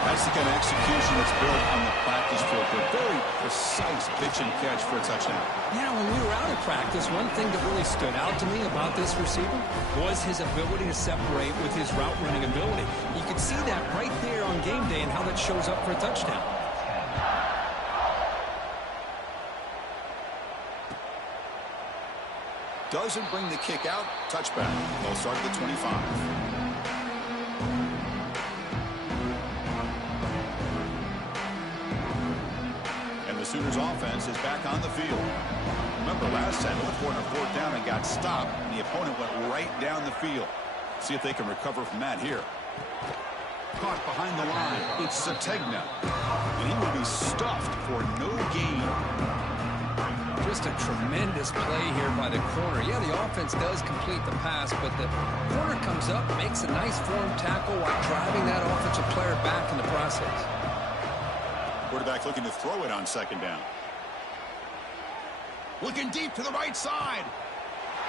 That's the kind of execution that's built on the practice field. A very precise pitch and catch for a touchdown. Yeah, when we were out at practice, one thing that really stood out to me about this receiver was his ability to separate with his route running ability. You could see that right there on game day and how that shows up for a touchdown. Doesn't bring the kick out. Touchback. They'll start at the 25. The Sooners offense is back on the field. Remember last time they looked for a fourth down and got stopped, and the opponent went right down the field. See if they can recover from that here. Caught behind the line. It's Sategna. And he will be stuffed for no gain. Just a tremendous play here by the corner. Yeah, the offense does complete the pass, but the corner comes up, makes a nice form tackle while driving that offensive player back in the process. Quarterback looking to throw it on second down. Looking deep to the right side.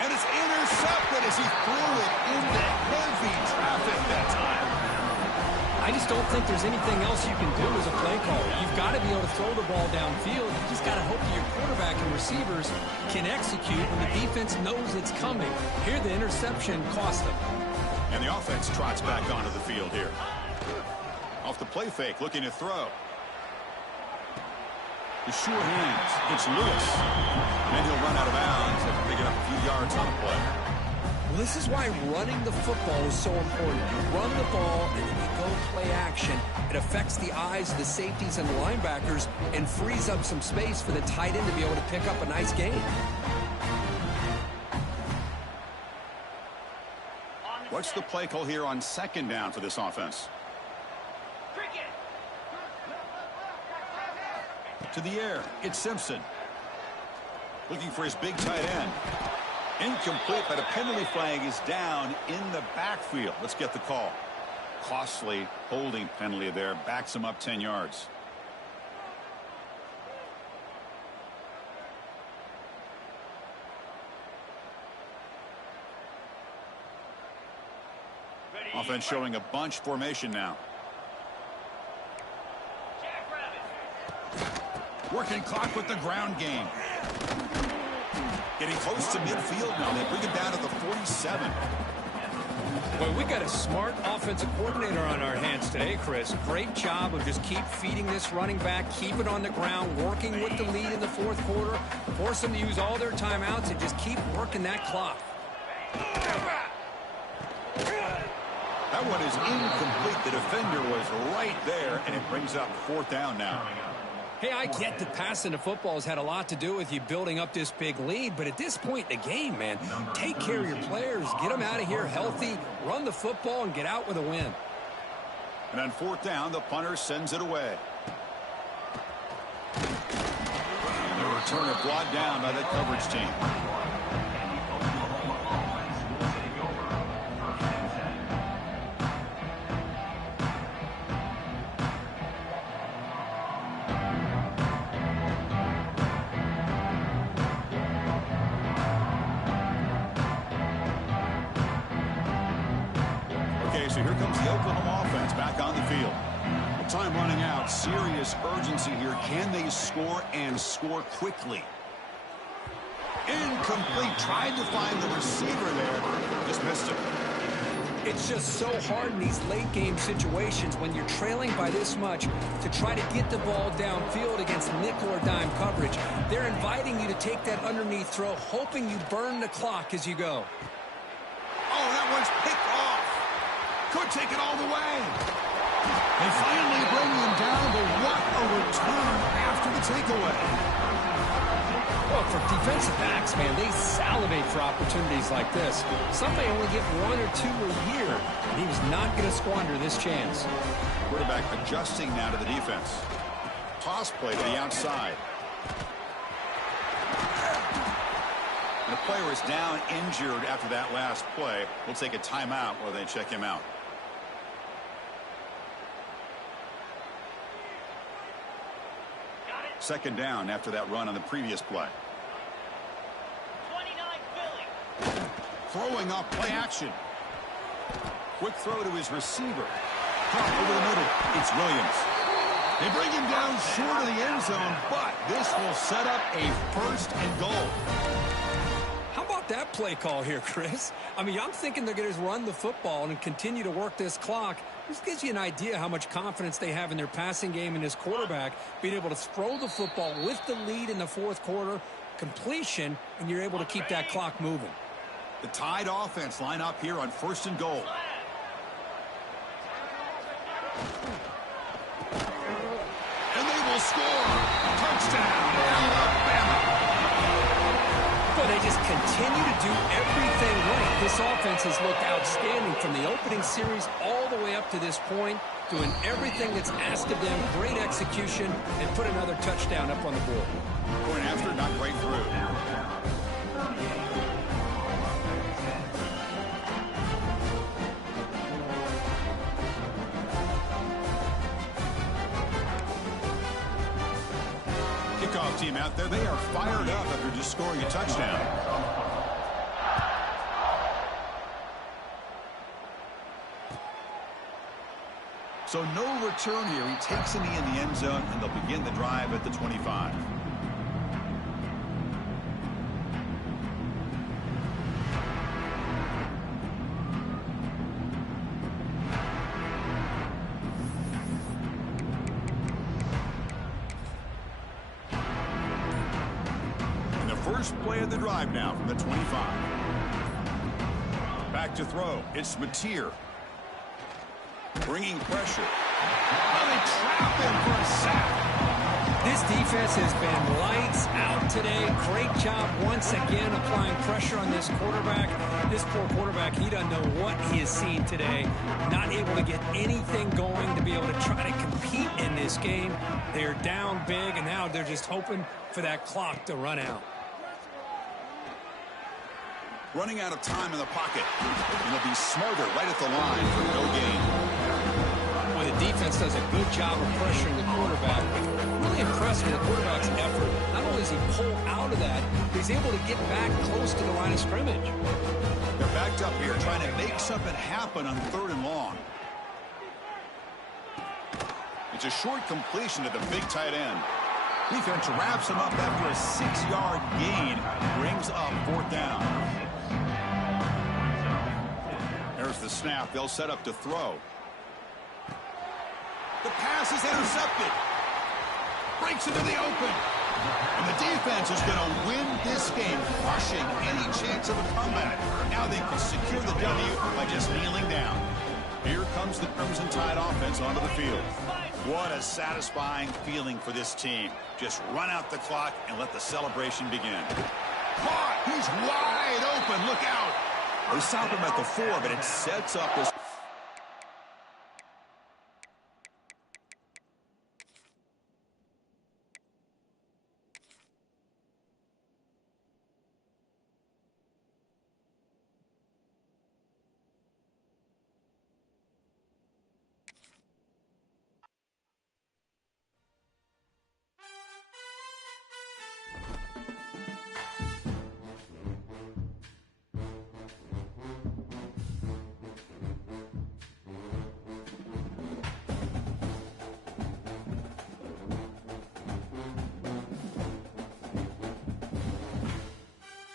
And it's intercepted as he threw it into heavy traffic that time. I just don't think there's anything else you can do as a play caller. You've got to be able to throw the ball downfield. You just got to hope that your quarterback and receivers can execute when the defense knows it's coming. Here, the interception cost them. And the offense trots back onto the field here. Off the play fake, looking to throw. The sure hands. It's Lewis. And then he'll run out of bounds after picking up a few yards on the play. Well, this is why running the football is so important. You run the ball, and then you go play action. It affects the eyes of the safeties and the linebackers and frees up some space for the tight end to be able to pick up a nice gain. What's the play call here on second down for this offense? To the air, it's Simpson. Looking for his big tight end. Incomplete, but a penalty flag is down in the backfield. Let's get the call. Costly holding penalty there. Backs him up 10 yards. Offense showing a bunch formation now. Working clock with the ground game. Getting close to midfield now. They bring it down to the 47. Boy, we got a smart offensive coordinator on our hands today, Chris. Great job of just keep feeding this running back, keep it on the ground, working with the lead in the fourth quarter, force them to use all their timeouts, and just keep working that clock. That one is incomplete. The defender was right there, and it brings up fourth down now. Hey, I get that passing the football has had a lot to do with you building up this big lead, but at this point in the game, man, take care of your players, get them out of here healthy, run the football, and get out with a win. And on fourth down, the punter sends it away. And the returner brought down by the coverage team. So here comes the Oklahoma offense back on the field. With time running out, serious urgency here. Can they score and score quickly? Incomplete. Tried to find the receiver there. Just missed him. It's just so hard in these late game situations when you're trailing by this much to try to get the ball downfield against nickel or dime coverage. They're inviting you to take that underneath throw, hoping you burn the clock as you go. Oh, that one's picked off. Could take it all the way. They finally bring him down, but what a return after the takeaway. Well, for defensive backs, man, they salivate for opportunities like this. Some may only get one or two a year, and he was not going to squander this chance. Quarterback adjusting now to the defense. Toss play to the outside. And the player is down injured after that last play. We'll take a timeout while they check him out. Second down after that run on the previous play. 29 Philly. Throwing off play action. Quick throw to his receiver. Caught over the middle. It's Williams. They bring him down short of the end zone, but this will set up a first and goal. How about that play call here, Chris? I mean, I'm thinking they're going to run the football and continue to work this clock. This gives you an idea how much confidence they have in their passing game and his quarterback being able to throw the football with the lead in the fourth quarter, completion, and you're able to keep that clock moving. The Tide offense line up here on first and goal. And they will score. Touchdown, Alabama. But they just continue to do everything right. This offense has looked outstanding from the opening series all the way up to this point, doing everything that's asked of them, great execution, and put another touchdown up on the board. Going after, not right through. team out there, they are fired up after just scoring a touchdown. So no return here. He takes a knee in the end zone, and they'll begin the drive at the 25. And the first play of the drive now from the 25. Back to throw. It's Mateer. Bringing pressure. Oh, they trap him for a sack. This defense has been lights out today. Great job once again applying pressure on this quarterback. This poor quarterback, he doesn't know what he has seen today. Not able to get anything going to be able to try to compete in this game. They're down big, and now they're just hoping for that clock to run out. Running out of time in the pocket. And they'll be smarter right at the line for no gain. When the defense does a good job of pressuring the quarterback, really impressed with the quarterback's effort. Not only does he pull out of that, but he's able to get back close to the line of scrimmage. They're backed up here trying to make something happen on 3rd and long. It's a short completion to the big tight end. Defense wraps him up after a 6-yard gain. Brings up 4th down. There's the snap. They'll set up to throw. The pass is intercepted. Breaks into the open. And the defense is going to win this game, crushing any chance of a comeback. Now they can secure the W by just kneeling down. Here comes the Crimson Tide offense onto the field. What a satisfying feeling for this team. Just run out the clock and let the celebration begin. Caught! He's wide open. Look out! They stop him at the 4, but it sets up this